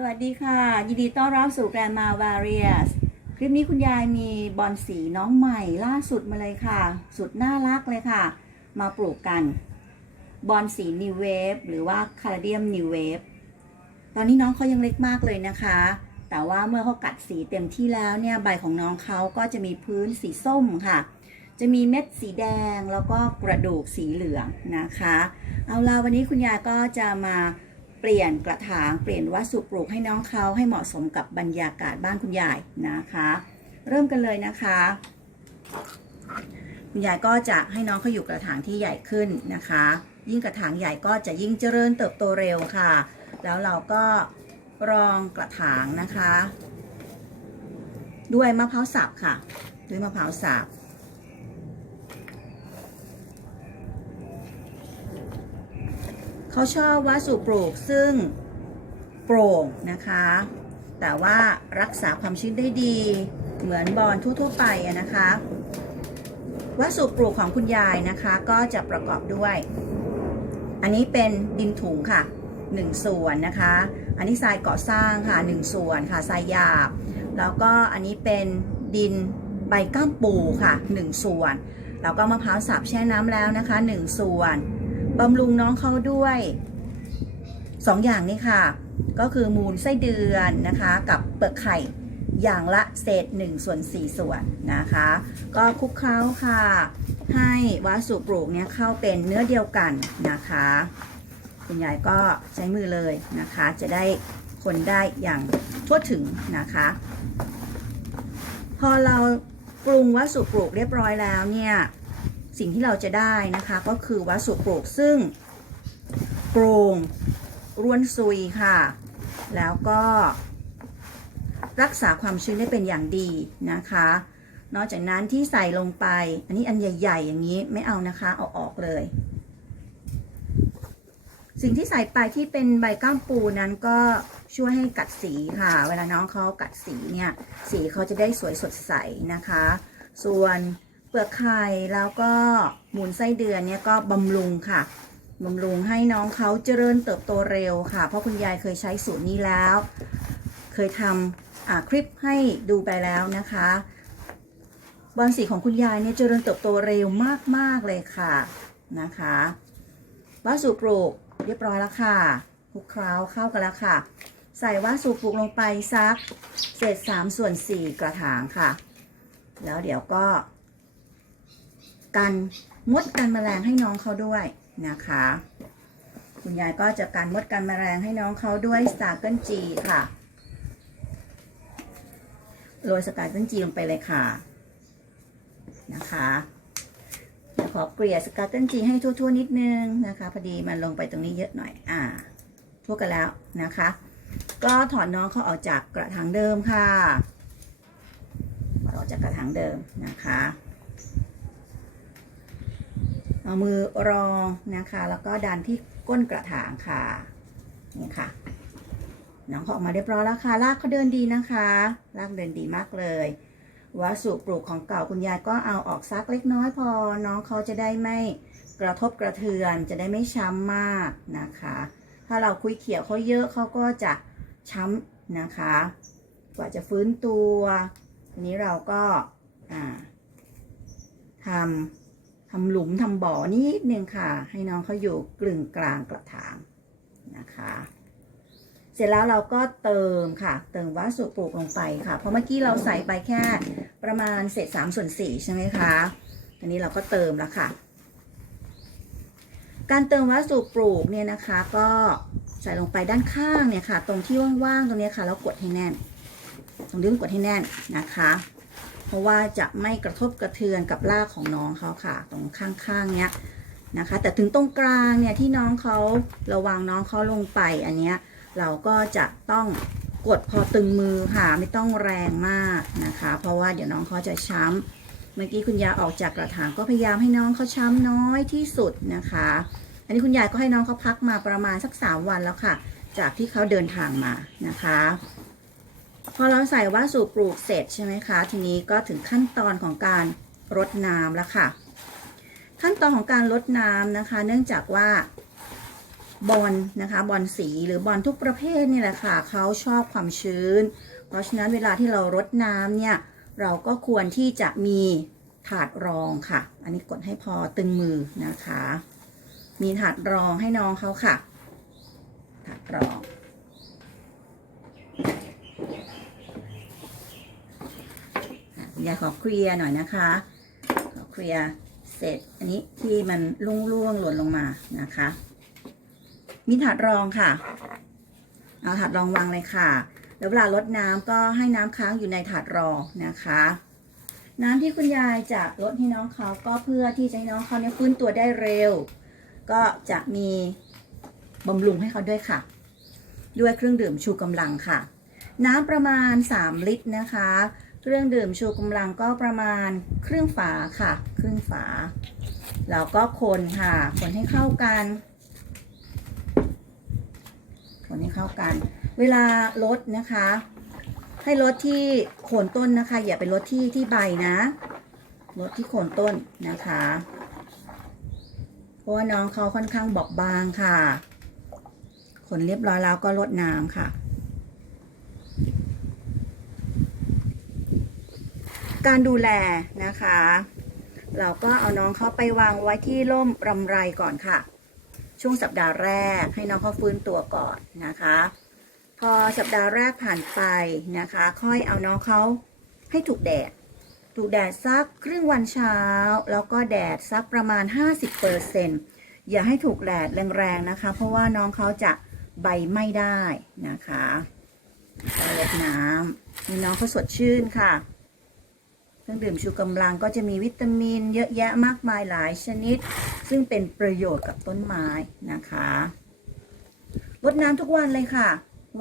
สวัสดีค่ะ ยินดีต้อนรับสู่ Grandma Various คลิปนี้คุณยายมีบอนสีน้องใหม่ล่าสุดมาเลยค่ะ สุดน่ารักเลยค่ะ มาปลูกกัน บอนสี New Wave หรือว่า c a l a d i u m New Wave ตอนนี้น้องเขายังเล็กมากเลยนะคะ แต่ว่าเมื่อเขากัดสีเต็มที่แล้วเนี่ยใบของน้องเขาก็จะมีพื้นสีส้มค่ะ จะมีเม็ดสีแดงแล้วก็กระดูกสีเหลืองนะคะ เอาล่ะวันนี้คุณยายก็จะมา เปลี่ยนกระถางเปลี่ยนวัสดุปลูกให้น้องเขาให้เหมาะสมกับบรรยากาศบ้านคุณยายนะคะ เริ่มกันเลยนะคะ คุณยายก็จะให้น้องเขาอยู่กระถางที่ใหญ่ขึ้นนะคะ ยิ่งกระถางใหญ่ก็จะยิ่งเจริญเติบโตเร็วค่ะ แล้วเราก็รองกระถางนะคะ ด้วยมะพร้าวสับค่ะ ด้วยมะพร้าวสับ เขาชอบวัสดุปลูกซึ่งโปร่งนะคะ แต่ว่ารักษาความชื้นได้ดี เหมือนบอลทั่วๆไปนะคะวัสดุปลูกของคุณยายนะคะก็จะประกอบด้วย อันนี้เป็นดินถุงค่ะ 1 ส่วนนะคะ อันนี้ทรายก่อสร้างค่ะ 1 ส่วนค่ะทรายหยาบ แล้วก็อันนี้เป็นดินใบก้ามปูค่ะ 1 ส่วน แล้วก็มะพร้าวสับแช่น้ำแล้วนะคะ 1 ส่วน บำรุงน้องเขาด้วย2ออย่างนี้ค่ะ ก็คือมูลไส้เดือนนะคะ กับเปลือกไข่อย่างละเศษ1ส่วน4ส่วนนะคะ ก็คลุกเคล้าค่ะ ให้วัสดุปลูกเนี่ยเข้าเป็นเนื้อเดียวกันนะคะคุณยายก็ใช้มือเลยนะคะ จะได้คนได้อย่างทั่วถึงนะคะ พอเราปรุงวัสดุปลูกเรียบร้อยแล้วเนี่ย สิ่งที่เราจะได้นะคะ ก็คือวัสดุโปลูกซึ่งโปร่งร่วนซุยค่ะ แล้วก็รักษาความชื้นได้เป็นอย่างดีนะคะ นอกจากนั้นที่ใส่ลงไป อันนี้อันใหญ่ ๆ อย่างนี้ไม่เอานะคะเอาออกเลย สิ่งที่ใส่ไปที่เป็นใบก้ามปูนั้นก็ช่วยให้กัดสีค่ะ เวลาน้องเขากัดสีเนี่ย สีเขาจะได้สวยสดใสนะคะ ส่วน เปลือกไข่แล้วก็หมูลไส้เดือนเนี่ยก็บำรุงค่ะบำรุงให้น้องเขาเจริญเติบโตเร็วค่ะ เพราะคุณยายเคยใช้สูตรนี้แล้ว เคยทำคลิปให้ดูไปแล้วนะคะบอลสีของคุณยายเนี่ยเจริญเติบโตเร็วมาก ๆ เลยค่ะนะคะวัสดุปลูกเรียบร้อยแล้วค่ะคลุกเคล้าเข้ากันแล้วค่ะ ใส่วัสดุปลูกลงไปสักเศษ3ส่วน4กระถางค่ะ แล้วเดี๋ยวก็ กันมดกันแมลงให้น้องเขาด้วยนะคะ คุณยายก็จะกันมดกันแมลงให้น้องเขาด้วยสตาร์เกิลจีค่ะโรยสตาร์เกิลจีลงไปเลยค่ะนะคะขอเกลี่ยสตาร์เกิลจีให้ทั่วๆนิดนึงนะคะ พอดีมันลงไปตรงนี้เยอะหน่อย อ่า ทั่วกันแล้วนะคะ ก็ถอนน้องเขาออกจากกระถางเดิมค่ะถอนออกจากกระถางเดิมนะคะ เอามือรองนะคะ แล้วก็ดันที่ก้นกระถางค่ะ นี่ค่ะ น้องเขาออกมาเรียบร้อยแล้วค่ะลากเขาเดินดีนะคะลากเดินดีมากเลย วัสดุปลูกของเก่าคุณยายก็เอาออกซักเล็กน้อยพอ น้องเขาจะได้ไม่กระทบกระเทือน จะได้ไม่ช้ำมากนะคะ ถ้าเราคุยเขี่ยวเขาเยอะเขาก็จะช้ำนะคะ กว่าจะฟื้นตัว ทีนี้เราก็ทำ ทำหลุมทำบ่อนิดนึงค่ะ ให้น้องเขาอยู่กลึงกลางกระถางนะคะ เสร็จแล้วเราก็เติมค่ะ เติมวัสดุปลูกลงไปค่ะ เพราะเมื่อกี้เราใส่ไปแค่ประมาณเศษ3ส่วน4ใช่ไหมคะอันนี้เราก็เติมแล้วค่ะ การเติมวัสดุปลูกเนี่ยนะคะก็ใส่ลงไปด้านข้างเนี่ยค่ะ ตรงที่ว่างๆตรงนี้ค่ะแล้วกดให้แน่น ตรงนี้กดให้แน่นนะคะ เพราะว่าจะไม่กระทบกระเทือนกับรากของน้องเขาค่ะ ตรงข้างๆเนี้ยนะคะ แต่ถึงตรงกลางเนี่ยที่น้องเขาระวังน้องเขาลงไปอันเนี้ยเราก็จะต้องกดพอตึงมือค่ะไม่ต้องแรงมากนะคะ เพราะว่าเดี๋ยวน้องเขาจะช้ำเมื่อกี้คุณยายออกจากกระถางก็พยายามให้น้องเขาช้ำน้อยที่สุดนะคะ อันนี้คุณยายก็ให้น้องเขาพักมาประมาณสัก3วันแล้วค่ะ จากที่เขาเดินทางมานะคะ พอเราใส่วัสดุปลูกเสร็จใช่ไหมคะ ทีนี้ก็ถึงขั้นตอนของการรดน้ำแล้วค่ะ ขั้นตอนของการรดน้ำนะคะ เนื่องจากว่าบอลนะคะบอลสีหรือบอลทุกประเภทนี่แหละค่ะเขาชอบความชื้น เพราะฉะนั้นเวลาที่เรารดน้ำเนี่ยเราก็ควรที่จะมีถาดรองค่ะ อันนี้กดให้พอตึงมือนะคะ มีถาดรองให้น้องเขาค่ะ ถาดรองอะคุณ ยายขอเคลียร์หน่อยนะคะ ขอเคลียร์เสร็จอันนี้ที่มันล่วงๆหล่นลงมานะคะ มีถาดรองค่ะ เอาถาดรองวางเลยค่ะ แล้วเวลาลดน้ำก็ให้น้ำค้างอยู่ในถาดรองนะคะ น้ำที่คุณยายจะลดให้น้องเขาก็เพื่อที่จะให้น้องเขาเนี่ยฟื้นตัวได้เร็ว ก็จะมีบำรุงให้เขาด้วยค่ะ ด้วยเครื่องดื่มชูกำลังค่ะ น้ำประมาณ 3 ลิตรนะคะ เครื่องดื่มชูกำลังก็ประมาณครึ่งฝาค่ะ ครึ่งฝา แล้วก็คนค่ะ คนให้เข้ากัน คนให้เข้ากัน เวลาลดนะคะ ให้ลดที่โคนต้นนะคะ อย่าไปลดที่ที่ใบนะลดที่โคนต้นนะคะ เพราะว่าน้องเขาค่อนข้างบอบบางค่ะขนเรียบร้อยแล้วก็ลดน้ำค่ะ การดูแลนะคะ เราก็เอาน้องเขาไปวางไว้ที่ร่มรำไรก่อนค่ะ ช่วงสัปดาห์แรกให้น้องเขาฟื้นตัวก่อนนะคะ พอสัปดาห์แรกผ่านไปนะคะ ค่อยเอาน้องเขาให้ถูกแดดถูกแดดสักครึ่งวันเช้า แล้วก็แดดสักประมาณ 50%อย่าให้ถูกแดดแรงๆนะคะ เพราะว่าน้องเขาจะใบไม่ได้นะคะเล็ดน้ำให้น้องเขาสดชื่นค่ะ ครื่องดื่มชูกำลังก็จะมีวิตามินเยอะแยะมากมายหลายชนิด ซึ่งเป็นประโยชน์กับต้นไม้นะคะรดน้ำทุกวันเลยค่ะ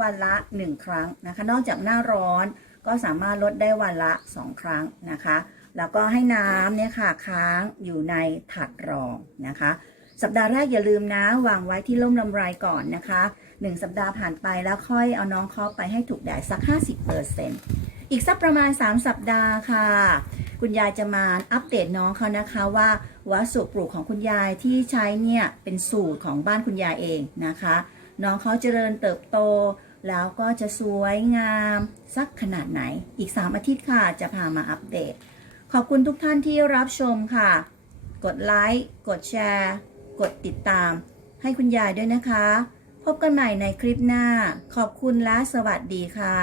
วันละ 1 ครั้งนะคะ นอกจากหน้าร้อนก็สามารถลดได้วันละ 2 ครั้งนะคะ แล้วก็ให้น้ำเนี่ยค่ะค้างอยู่ในถาดรองนะคะ สัปดาห์แรกอย่าลืมนะวางไว้ที่ร่มลำไรก่อนนะคะ 1 สัปดาห์ผ่านไปแล้วค่อยเอาน้องเขาไปให้ถูกแดดสัก 50% อีกสักประมาณ 3 สัปดาห์ค่ะ คุณยายจะมาอัปเดตน้องเขานะคะว่าวัสดุปลูกของคุณยายที่ใช้เนี่ยเป็นสูตรของบ้านคุณยายเองนะคะ น้องเขาเจริญเติบโต แล้วก็จะสวยงามสักขนาดไหน อีก 3 อาทิตย์ค่ะจะพามาอัปเดต ขอบคุณทุกท่านที่รับชมค่ะ กดไลค์กดแชร์ กดติดตาม ให้คุณยายด้วยนะคะ พบกันใหม่ในคลิปหน้า ขอบคุณและสวัสดีค่ะ